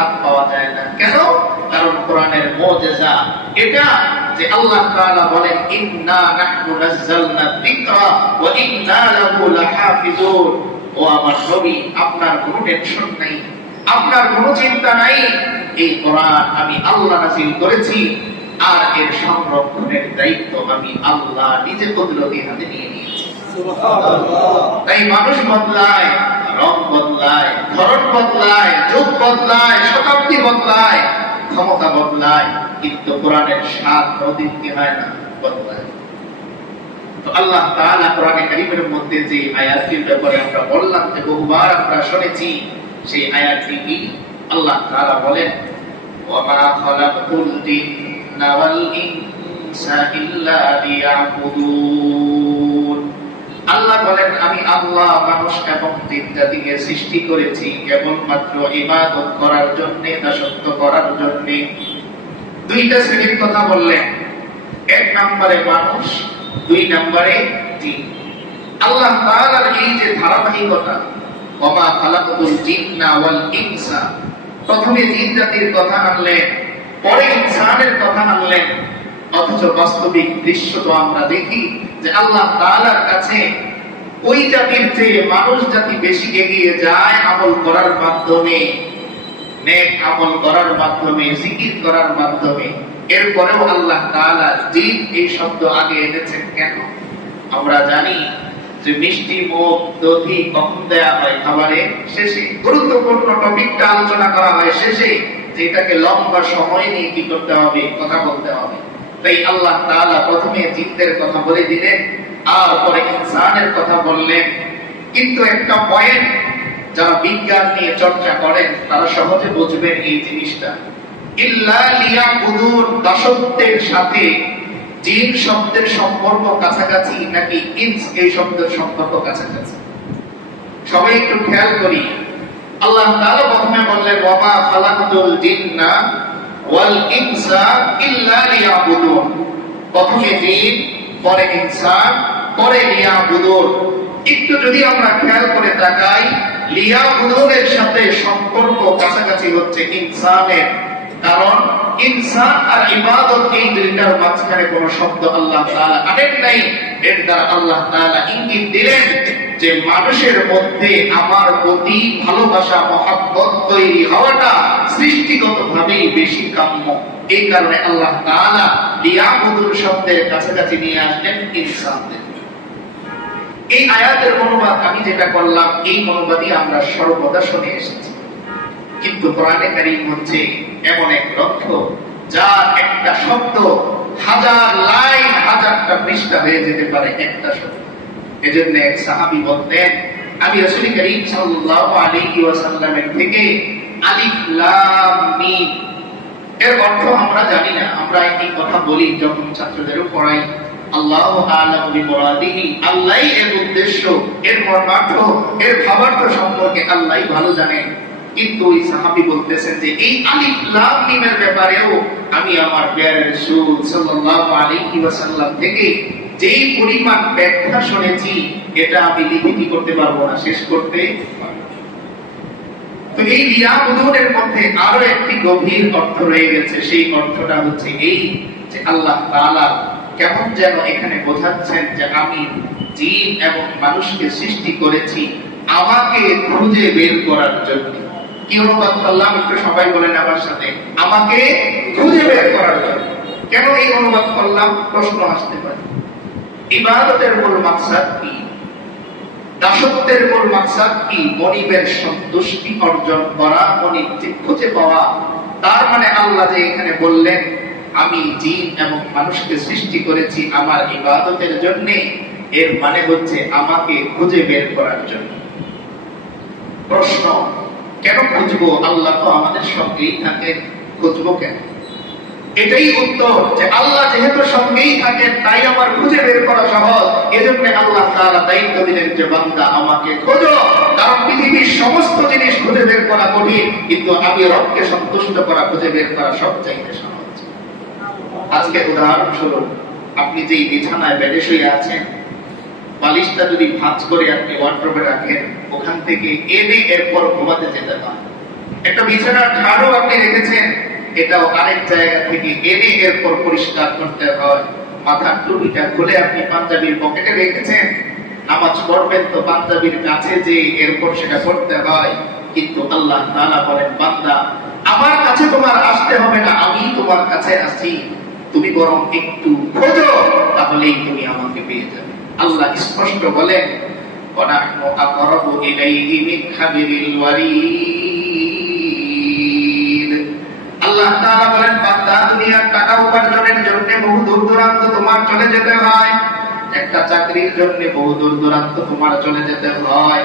স্বাদ পাওয়া যায় না। কেন? কারণ কোরআনের মুজিজা এটা যে আল্লাহ তাআলা বলেন ইন্না নাহনু নাযালনা যিকরা ওয়া ইন্না লাহু লাহাফিজুন। ও আমার নবী, আপনার কোনো টেনশন নাই, আপনার কোনো চিন্তা নাই, এই কোরআন আমি আল্লাহ নাযিল করেছি আর এর সংরক্ষণের দায়িত্ব আমি আল্লাহ নিজে কুদরতি হাতে নিয়ে নিয়েছি। সুবহানাল্লাহ। তাই মানুষ বদলায়, রং বদলায়, ধরন বদলায়, যুগ বদলায়, শতাব্দী বদলায়, ক্ষমতা বদলায়, কিন্তু কোরআনের স্বাদ কোনদিন কি হয় না, বদলায়। তো আল্লাহ তাআলা কোরআনে কারীমের মধ্যে যে আয়াতটির ব্যাপারে আমরা বললাম যে বহুবার আমরা শুনেছি, সেই আয়াতটি কি? আল্লাহ তাআলা বলেন ওয়া মা খালাকতুল জিন্না ওয়াল ইনসা ইল্লা লিয়াবুদুন। আল্লাহ বলেন আমি আল্লাহ মানুষ এবং জিন জাতিকে সৃষ্টি করেছি কেবলমাত্র ইবাদত করার জন্য, দাসত্ব করার জন্য। দুইটা শ্রেণীর কথা বললেন, এক নম্বরে মানুষ, দুই নম্বরে জিন। আল্লাহ তাআলার এই যে ধারাবাহিকতা, ওয়া মা খালাকতুল জিন্না ওয়াল ইনসা, প্রথমে জিন জাতির কথা আনলেন, পরে ইনসানের কথা আনলেন, অথচ বাস্তবিক দৃশ্য তো আমরা দেখি যে আল্লাহ তাআলার কাছে ওই জাতির চেয়ে মানুষ জাতি বেশি এগিয়ে যায় আমল করার মাধ্যমে, নেক আমল করার মাধ্যমে, জিকির করার মাধ্যমে। এরপরেও আল্লাহ তাআলা জিন এই শব্দ আগে এনেছেন কেন? আমরা জানি যে মিষ্টি মুখ দধি কখন দেয়া হয় খাবারের শেষে, গুরুত্বপূর্ণ টপিকটা আলোচনা করা হয় শেষে, যে এটাকে লম্বা সময় নিয়ে কি করতে হবে, কথা বলতে হবে। তাই আল্লাহ তাআলা প্রথমে জিনদের কথা বলে দিলেন আর পরে ইনসানের কথা বললেন। কিন্তু একটা পয়েন্ট যারা বিজ্ঞান নিয়ে চর্চা করেন তারা সহজে বুঝবেন এই জিনিসটা। ইল্লা লিয়াবুদুন দাসত্বের সাথে জিন শব্দের সম্পর্ক কাছাকাছি নাকি ইনস এই শব্দের সম্পর্ক কাছাকাছি? সবাই একটু খেয়াল করি। আল্লাহ তাআলা প্রথমে বললেন ওয়া মা খালাকতুল জিন্না ওয়াল ইনসা ইল্লা লিয়াবুদুন। প্রথমে জিন, পরে ইনসান, পরে লিয়াবুদুন। একটু যদি আমরা খেয়াল করে তাকাই, লিয়াবুদুনের সাথে সম্পর্ক কাছাকাছি হচ্ছে ইনসানের, কারণ ইনসান আর ইবাদত এই দুইটার মাঝখানে কোনো শব্দ আল্লাহ তাআলা আনেন নাই। এর দ্বারা আল্লাহ তাআলা ইঙ্গিত দিলেন যে মানুষের মধ্যে আমার প্রতি ভালোবাসা, মহব্বত তৈরি হওয়াটা সৃষ্টিগতভাবেই বেশি কাম্য। এই কারণে আল্লাহ তাআলা লিয়াবুদুন শব্দের কাছাকাছি নিয়ে আসলেন ইনসানদের। এই আয়াতের অনুবাদ আমি যেটা করলাম, এই অনুবাদই আমরা সর্বদা শুনে এসেছি। কিন্তু কোরআনে কারীম হচ্ছে এমন এক গ্রন্থ যার একটা শব্দ হাজার লাইন, হাজারটা পৃষ্ঠা হয়ে যেতে পারে একটা শব্দ। এজন্য এক সাহাবী বলতেন আমি রাসূল করিম সাল্লাল্লাহু আলাইহি ওয়াসাল্লামের থেকে আলিফ লাম মিম এর অর্থ আমরা জানি না। আমরা এই কথা বলি যখন ছাত্রদেরও পড়াই, আল্লাহু আ'লামু বিমুরাদিহি, আল্লাহই এর উদ্দেশ্য, এর মর্মার্থ, এর ভাবার্থ সম্পর্কে আল্লাহই ভালো জানেন। কিন্তু ওই সাহাবী বলতেছেন যে এই আলিফ লাম মিমের ব্যাপারেও আমি আমার প্রিয় রাসূল সাল্লাল্লাহু আলাইহি ওয়াসাল্লাম থেকে যেই পরিমাণ ব্যাখ্যা শুনেছি এটা আমি লিখে করতে পারবো না, শেষ করতে পারবো না। তো এই লিয়াবুদুনের মধ্যে আরো একটি গভীর অর্থ রয়ে গেছে। সেই অর্থটা হচ্ছে এই যে আল্লাহ তাআলা কেমন যেন এখানে বোঝাচ্ছেন যে আমি জিন এবং মানুষকে সৃষ্টি করেছি আমাকে খুঁজে বের করার জন্য। কি অনুবাদ করলাম একটু সবাই বলেন আমার সাথে, আমাকে খুঁজে বের করার জন্য। কেন এই অনুবাদ করলাম? প্রশ্ন আসতে পারে। ইবাদতের মূল মাকসাদ কি? দাসত্বের মূল মাকসাদ কি? মনিবের সন্তুষ্টি অর্জন করা, মনিবকে খুঁজে পাওয়া। তার মানে আল্লাহ যে এখানে বললেন আমি জিন এবং মানুষকে সৃষ্টি করেছি আমার ইবাদতের জন্য, এর মানে হচ্ছে আমাকে খুঁজে বের করার জন্য। প্রশ্ন, কেন খুঁজবো? আল্লাহ তো আমাদের সঙ্গেই থাকেন, খুঁজবো কেন? এটাই উত্তর যে আল্লাহ যেহেতু সঙ্গেই থাকেন তাই আমার খুঁজে বের করা সহজ। এজন্য আল্লাহ তাআলা দায়িত্ব দিলেন যে বান্দা আমাকে খোঁজো, কারণ পৃথিবীর সমস্ত জিনিস খুঁজে বের করা কঠিন, কিন্তু আমি রবকে সন্তুষ্ট করা খুঁজে বের করা সবচাইতে সহজ। আজকে উদাহরণস্বরূপ আপনি যেই বিছানায় বেডে শুয়ে আছেন, বালিশটা যদি ভাঁজ করে আপনি ওয়ার্ড্রোবে রাখেন, ওখান থেকে এনে এরপর ঘুমাতে যেতে পারেন। একটা বিছানার ঝাড়ু আপনি রেখেছেন, এটাও আরেক জায়গা থেকে এনে এরপর পরিষ্কার করতে হয়। মাথার টুপিটা খুলে আপনি পাঞ্জাবির পকেটে রেখেছেন, নামাজ পড়বেন তো পাঞ্জাবির কাছে যে এরপর সেটা করতে হয়। কিন্তু আল্লাহ তাআলা বলেন, বান্দা আমার কাছে তোমার আসতে হবে না, আমি তোমার কাছে আছি, তুমি বরং একটু খোঁজো, তাহলেই তুমি আমাকে পেয়ে যাবে। আল্লাহ স্পষ্ট বলেন, ওয়ানাহনু আকরাবু ইলাইহি মিন হাবিলিল ওয়ারিদ। আল্লাহ তাআলা বলেন, বান্দা দুনিয়ার টাকা উপার্জনের জন্য বহু দূর দূরান্ত তোমার চলে যেতে হয়, একটা চাকরির জন্য বহু দূর দূরান্ত তোমার চলে যেতে হয়,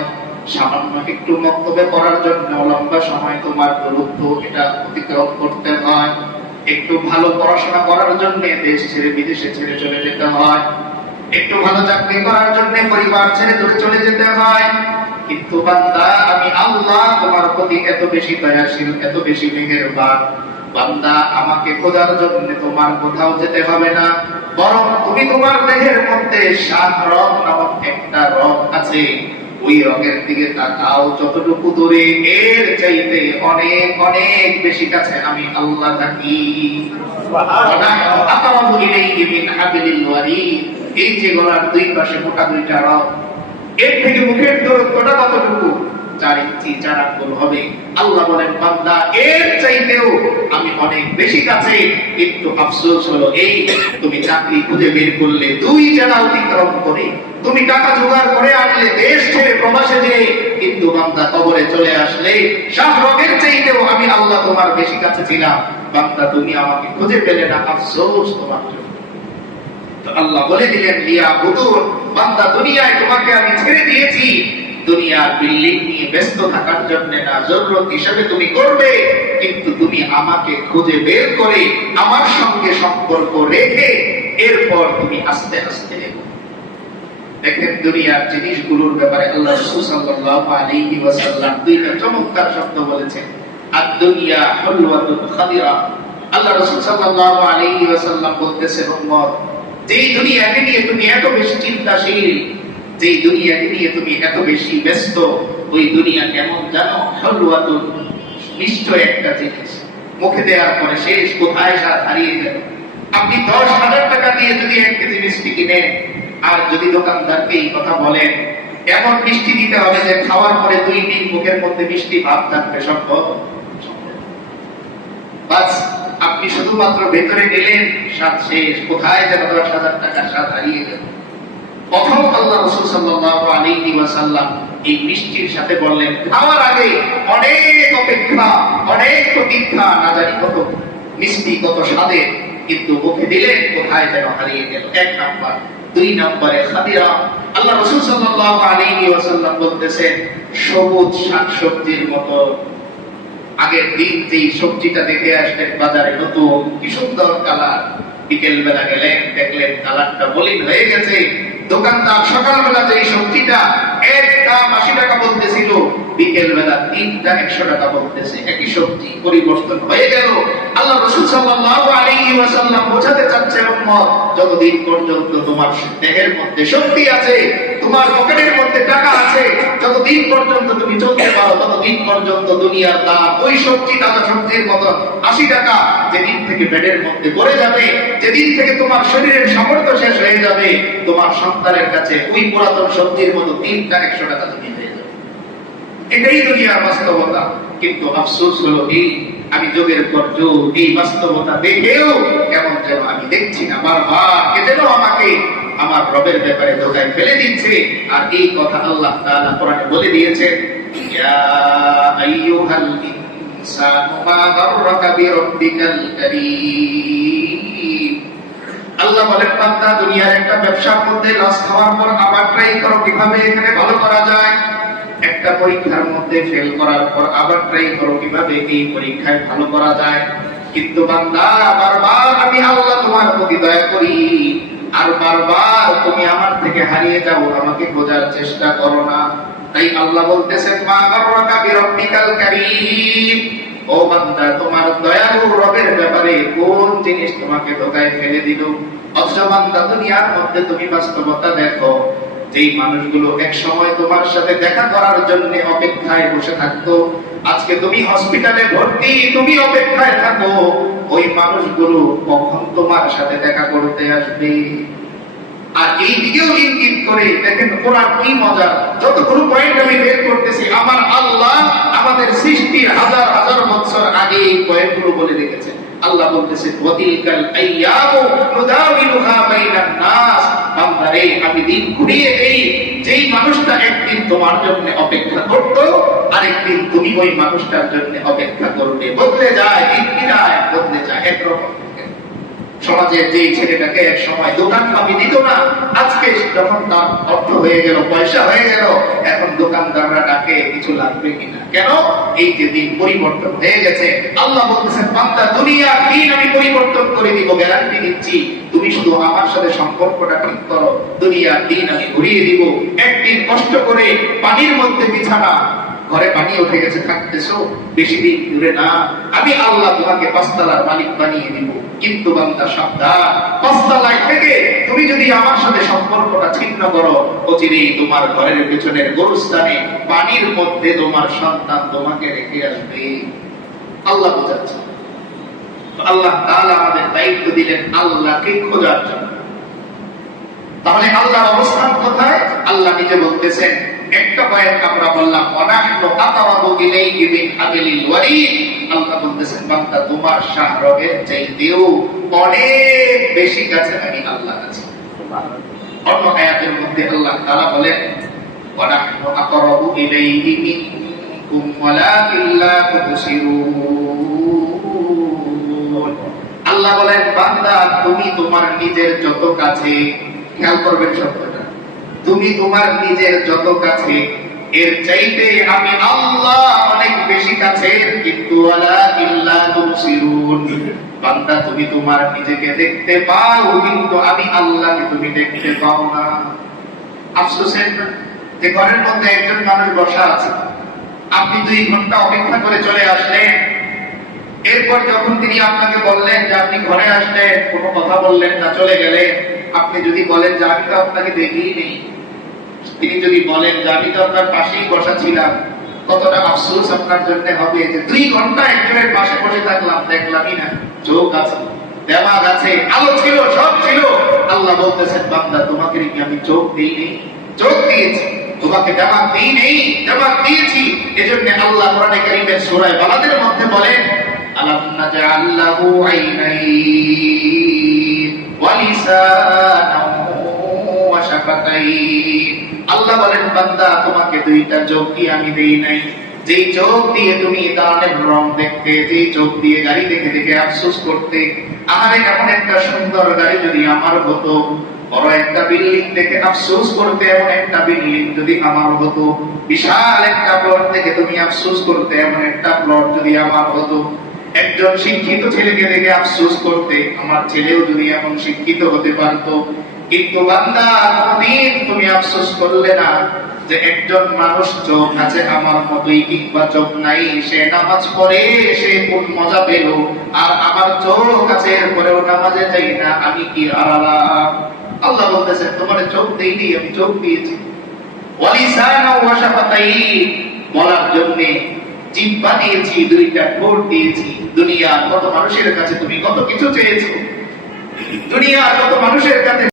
সামান্য একটু বক্তব্য করার জন্য লম্বা সময় তোমার দূরত্ব এটা অতিক্রম করতে হয়, একটু ভালো পড়াশোনা করার জন্য দেশ ছেড়ে বিদেশে ছেড়ে চলে যেতে হয়, একটু ভালো চাকরি করার জন্য পরিবার ছেড়ে দূরে চলে যেতে হয়। কিন্তু বান্দা আমি আল্লাহ তোমার প্রতি এত বেশি দয়াশীল, এত বেশি মেহেরবান, বান্দা আমাকে খোঁজার জন্য তোমার কোথাও যেতে হবে না, বরং তুমি তোমার দেহের মধ্যে 7 রগ নামক একটা রগ আছে, ওই রগের দিকে তাকাও, যতটুকু দূরে এর চাইতে অনেক অনেক বেশি কাছে আমি আল্লাহ থাকি। এই যে গলার দুই পাশে মোটা দুইটা রগ, এর থেকে মুখের দূরত্বটা কতটুকু? 4 ইঞ্চি 4 আঙ্গুল হবে। আল্লাহ বলেন, বান্দা এর চাইতেও আমি অনেক বেশি কাছে। কিন্তু আফসোস হলো এই, তুমি চাকরি খুঁজে বের করলে 2 জেলা অতিক্রম করে, তুমি টাকা জোগাড় করে আনলে দেশ ছেড়ে প্রবাসে যেয়ে, কিন্তু বান্দা কবরে চলে আসলে শাহরগের চাইতেও আমি আল্লাহ তোমার বেশি কাছে ছিলাম। বান্দা তুমি আমাকে খুঁজে পেলে না, আফসোস তোমার জন্য। তো আল্লাহ বলে দিলেন, লিয়া বুদুর, বান্দা দুনিয়ায় তোমাকে আমি ছেড়ে দিয়েছি দুনিয়ার বিল্ডিং নিয়ে ব্যস্ত থাকার জন্য না, জরুরত হিসেবে তুমি করবে, কিন্তু তুমি আমাকে খুঁজে বের করে আমার সঙ্গে সম্পর্ক রেখে এরপর তুমি আস্তে আস্তে দেখেন দুনিয়ার জিনিসগুলোর ব্যাপারে আল্লাহ রাসূল সাল্লাল্লাহু আলাইহি ওয়াসাল্লাম 2টা চমৎকার শব্দ বলেছেন, আদ-দুনিয়া হুলওয়াতুন খাদিরা। আল্লাহ রাসূল সাল্লাল্লাহু আলাইহি ওয়াসাল্লাম বলতেছেন, উম্মত যেই দুনিয়াকে নিয়ে তুমি এত বেশি চিন্তাশীল, যেই দুনিয়াকে নিয়ে তুমি এত বেশি ব্যস্ত, ওই দুনিয়া কেমন জানো? হুলওয়াতুন, নিশ্চয় একটা জিনিস, মুখে দেওয়ার পরে শেষ, কোথায় স্বাদ হারিয়ে গেল। আপনি 10,000 টাকা দিয়ে যদি 1 কেজি মিষ্টি কিনেন, আর যদি দোকানদারকে এই কথা বলেন, এমন মিষ্টি দিতে হবে যে খাওয়ার পরে 2 দিন মুখের মধ্যে মিষ্টি ভাব থাকবে, সম্ভব? বাস আপনি শুধুমাত্র ভেতরে গেলেন, স্বাদ শেষ, কোথায় যেন 10,000 টাকার স্বাদ হারিয়ে গেল। প্রথম আল্লাহ রাসূল সাল্লাল্লাহু আলাইহি ওয়াসাল্লাম এই মিষ্টির সাথে বললেন, খাওয়ার আগে অনেক অপেক্ষা, অনেক প্রতীক্ষা, না জানি কত মিষ্টি, কত স্বাদের, কিন্তু মুখে দিলেন কোথায় যেন হারিয়ে গেল। 1 নাম্বার। 2 নম্বরে খাদিরা। আল্লাহ রাসূল সাল্লাল্লাহু আলাইহি ওয়াসাল্লাম বলতেছেন, সবুজ শাকসবজির মতো। আগের দিন যেই সবজিটা দেখে আসলেন বাজারে, নতুন কি সুন্দর কালার, বিকেল বেলা গেলেন দেখলেন কালারটা মলিন হয়ে গেছে। দোকানদার সকালবেলা যে সবজিটা এক দাম 80 টাকা বলতেছিল, বিকেল বেলা 3টা 100 টাকা বলতেছে। একই সবজি, পরিবর্তন হয়ে গেল। আল্লাহ রাসূল সাল্লাল্লাহু আলাইহি ওয়াসাল্লাম বোঝাতে চাচ্ছেন, উম্মত যতদিন পর্যন্ত তোমার দেহের মধ্যে শক্তি আছে, তোমার পকেটের মধ্যে টাকা আছে, যতদিন পর্যন্ত তুমি চলতে পারো, ততদিন পর্যন্ত দুনিয়ার দাম ওই সবজি, তাজা সবজির মতো 80 টাকা। যেদিন থেকে পেটের মধ্যে পড়ে যাবে, যেদিন থেকে তোমার শরীরের সামর্থ্য শেষ হয়ে যাবে, তোমার সন্তানের কাছে ওই পুরাতন সবজির মতো 3টা 100 টাকা তুমি হয়ে যাবে। এটাই দুনিয়ার বাস্তবতা। কিন্তু আফসোস হলো এই, আমি যোগের পর যোগ এই বাস্তবতা দেখেও কেমন যেন আমি দেখছি না, বারবার কে যেন আমাকে আমার রবের ব্যাপারে ধোঁকায় ফেলে দিচ্ছে। আর এই কথা আল্লাহ তাআলা কোরআনে বলে দিয়েছেন, ইয়া আইয়ুহাল ইনসানু মা গাররাকা বিরাব্বিকাল কারীম। আল্লাহ বলেন, বান্দা দুনিয়ার একটা ব্যবসার মধ্যে লস খাওয়ার পর আবার ট্রাই করো কিভাবে এখানে ভালো করা যায়। একটা পরীক্ষার মধ্যে ফেল করার পর আবার ট্রাই করো কিভাবে এই পরীক্ষায় ভালো করা যায়। কিন্তু বান্দা বারবার আমি আল্লাহ তোমার প্রতি দয়া করি, আর বারবার তুমি আমার থেকে হারিয়ে যাও, আমাকে খোঁজার চেষ্টা করো না। তাই আল্লাহ বলতেছেন, মা গাররাকা বিরাব্বিকাল কারীম, ও বান্দা তোমার দয়ালু রবের ব্যাপারে কোন জিনিস তোমাকে ধোঁকায় ফেলে দিল। অথচ বান্দা দুনিয়ার মধ্যে তুমি বাস্তবতা দেখো, যেই মানুষগুলো এক সময় তোমার সাথে দেখা করার জন্য অপেক্ষায় বসে থাকতো, আজকে তুমি হসপিটালে ভর্তি, তুমি অপেক্ষায় থাকো ওই মানুষগুলো কখন তোমার সাথে দেখা করতে আসবে। আর এই দিকেও ইঙ্গিত করে দেখেন কোরআন কি মজা, যতগুলো পয়েন্ট আমি বের করতেছি আমার আল্লাহ আমাদের সৃষ্টির হাজার হাজার বছর আগে এই পয়েন্টগুলো বলে রেখেছে। আল্লাহ বলতেছে ওয়াতিলকাল আইয়ামু নুদাবিলুহা বাইনান নাস, বান্দারে আমি দিন ঘুরিয়ে দেই, যেই মানুষটা একদিন তোমার জন্য অপেক্ষা করত আরেকদিন তুমি ওই মানুষটার জন্য অপেক্ষা করবে। বদলে যায়, দিন বদলে যায়। একরকম সমাজের যে ছেলেটাকে এক সময় দোকান পাবি দিত না, আজকে যখন তার অর্থ হয়ে গেল, পয়সা হয়ে গেল, এখন দোকানদাররা ডাকে কিছু লাগবে কিনা। কেন? এই যে দিন পরিবর্তন হয়ে গেছে। আল্লাহ বলতেছেন বান্দা দুনিয়ার দিন আমি পরিবর্তন করে দিব, গ্যারান্টি দিচ্ছি, তুমি শুধু আমার সাথে সম্পর্কটা ঠিক করো, দুনিয়ার দিন আমি ঘুরিয়ে দিব। একদিন কষ্ট করে পানির মধ্যে বিছানা, ঘরে পানি উঠে গেছে, থাকতেছো বেশি দিন দূরে না, আমি আল্লাহ তোমাকে পাঁচতলার মালিক বানিয়ে দিব। কিন্তু বান্দা সাবধান, পাঁচতলায় থেকে তুমি যদি আমার সাথে সম্পর্কটা ছিন্ন করো, অচিরেই তোমার ঘরের পেছনের গোরস্থানে পানির মধ্যে তোমার সন্তান তোমাকে রেখে আসবে। আল্লাহ বোঝাচ্ছে। আল্লাহ তাআলা আমাদের দায়িত্ব দিলেন আল্লাহকে খোঁজার জন্য। তাহলে আল্লাহর অবস্থান কোথায়? আল্লাহ নিজে বলতেছেন, একটা পয়েন্ট আমরা বললাম ওয়ানাহনু আতাওয়াবু ইলাইহি মিন হাবিলিল ওয়ারিদ। আল্লাহ বলতেছেন বান্দা তোমার শাহরগের চাইতেও অনেক বেশি কাছে আমি আল্লাহ আছি। অন্য আয়াতের মধ্যে আল্লাহ তাআলা বলেন ওয়ানাহনু আকরাবু ইলাইহি মিনকুম ওয়ালাকিন লা তুবসিরুন। আল্লাহ বলেন বান্দা তুমি তোমার নিজের যত কাছে, খেয়াল করবেন শব্দটা, তুমি তোমার নিজের যত কাছে এর চাইতে আমি আল্লাহ অনেক বেশি কাছে, কিন্তু ওয়ালাকিন লা তুবসিরুন। বান্দা তুমি তোমার নিজেকে দেখতে পাও, কিন্তু আমি আল্লাহকে তুমি দেখতে পাও না। আফসোসের যে ঘরের মধ্যে একজন মানুষ বসা আছে, আপনি 2 ঘন্টা অপেক্ষা করে চলে আসলেন, এরপর যখন তিনি আপনাকে বললেন যে আপনি ঘরে আসলেন, কোনো কথা বললেন না, চলে গেলেন। আপনি যদি বলেন যে আমি তো আপনাকে দেখিই নেই, তিনি যদি বলেন যে আমি তো আপনার পাশেই বসা ছিলাম, কতটা আফসোস আপনার জন্য হবে যে 2 ঘন্টা একজনের পাশে বসে থাকলাম, দেখলামই না। চোখ আছে, দেমাগ আছে, আলো ছিল, সব ছিল। আল্লাহ বলতেছেন বান্দা তোমাকে কি আমি চোখ দেই নেই? চোখ দিয়েছি, তোমাকে দেমাগ দেই নেই? দেমাগ দিয়েছি। এজন্য আল্লাহ কোরআনে কারীমের সূরা বালাদের মধ্যে বলেন আলাম নাজআল লাহু আইনাইন ওয়া লিসানান ওয়া শাফাতাইন। আল্লাহ বলেন বান্দা তোমাকে 2টা চোখ কি আমি দেই নাই? যেই চোখ দিয়ে তুমি দানের রং দেখতে, যেই চোখ দিয়ে গাড়ি দেখে দেখে আফসোস করতে, আমারে এমন একটা সুন্দর গাড়ি যদি আমার হতো, বড় একটা বিল্ডিং দেখে আফসোস করতে, এমন একটা বিল্ডিং যদি আমার হতো, বিশাল একটা প্লট দেখে তুমি আফসোস করতে, এমন একটা প্লট যদি আমার হতো, একজন শিক্ষিত ছেলেকে দেখে আফসোস করতে, আমার ছেলেও যদি এমন শিক্ষিত হতে পারতো। কিন্তু বান্দা কোনদিন তুমি আফসোস করলে না যে একজন মানুষ চোখ আছে আমার মতোই, কিংবা চোখ নাই, সে নামাজ পড়ে, সে কোন মজা পেল, আর আমার চোখ আছে এরপরেও নামাজে যাই না, আমি কি হারালাম? আল্লাহ বলতেছেন তোমার চোখ দেইনি, আমি চোখ দিয়েছি। ওয়ালিসানা ওয়া শাফাতাইন, বলার জন্য জিহ্বা দিয়েছি, 2টা ঠোঁট দিয়েছি। দুনিয়ার কত মানুষের কাছে তুমি কত কিছু চেয়েছো, দুনিয়ার কত মানুষের কাছে